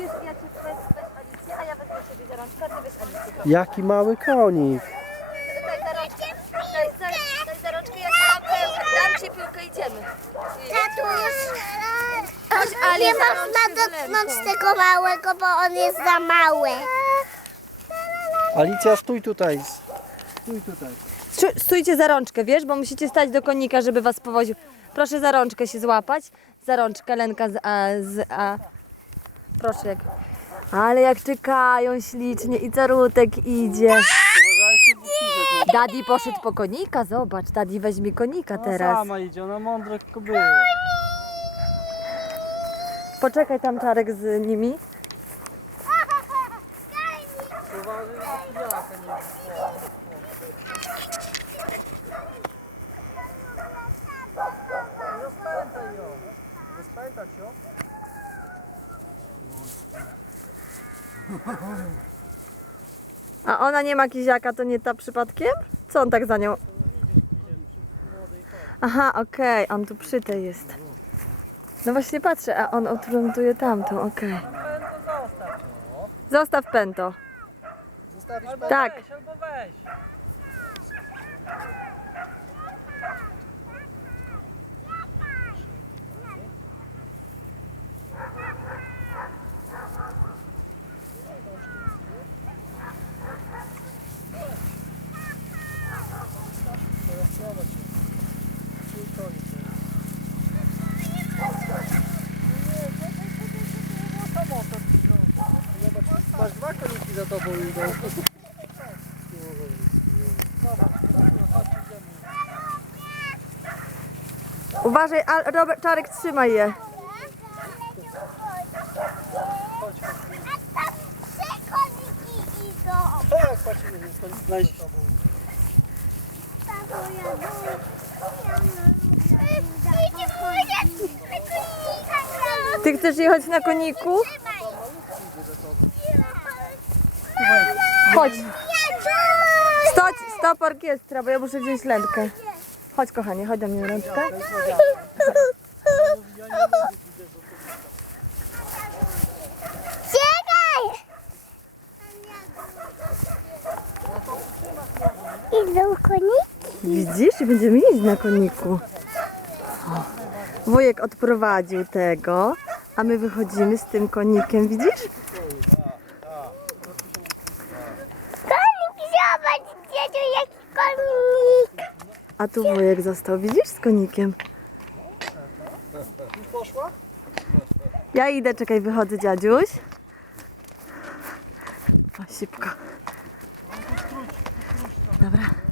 bierz, ja cię weź, weź Alicję, a ja wezmę ciebie za rączkę, a ty weź Alicję. proszę. Jaki mały konik. Daj za rączkę, daj, daj, daj za rączkę, ja ci dam piłkę, dam ci piłkę, idziemy. Tatuś, Chodź, Ali, nie za można rączkę, dotknąć tego małego, bo on jest za mały. Alicja, stój tutaj. Stój tutaj. Stójcie za rączkę, wiesz, bo musicie stać do konika, żeby was powoził. Proszę za rączkę się złapać. Za rączkę, Lenka z A. Z A. Proszę jak. Ale jak czekają ślicznie i carutek idzie. Uważajcie, bo Daddy poszedł po konika, zobacz, Daddy weźmie konika Ona teraz. sama idzie, ona mądra kobyła. Poczekaj tam Czarek z nimi. Uważaj, nie A ona nie ma kiziaka, to nie ta przypadkiem? Co on tak za nią? Aha, okej, on tu przy tej jest. No właśnie patrzę, a on odplątuje tamtą, okej. Zostaw. Pęto. Zostawić Albo Tak. weź, albo weź. Masz dwa koniki za tobą idą. Uważaj, a Robert, Czarek trzymaj je. Tak, patrzymy, jest moja konika. Ty chcesz jechać na koniku? Chodź. Stop, stop orkiestra, bo ja muszę wziąć lędkę. Chodź kochanie, chodź do mnie na rączkę. Czekaj! Idą koniki? Widzisz? I będziemy jeździć na koniku. Wujek odprowadził tego, a my wychodzimy z tym konikiem, widzisz? Konik, zobacz, dzieciu, jaki konik. A tu wujek został, widzisz, z konikiem. Już poszła? Ja idę, czekaj, wychodzę dziadziuś. O, szybko. Dobra.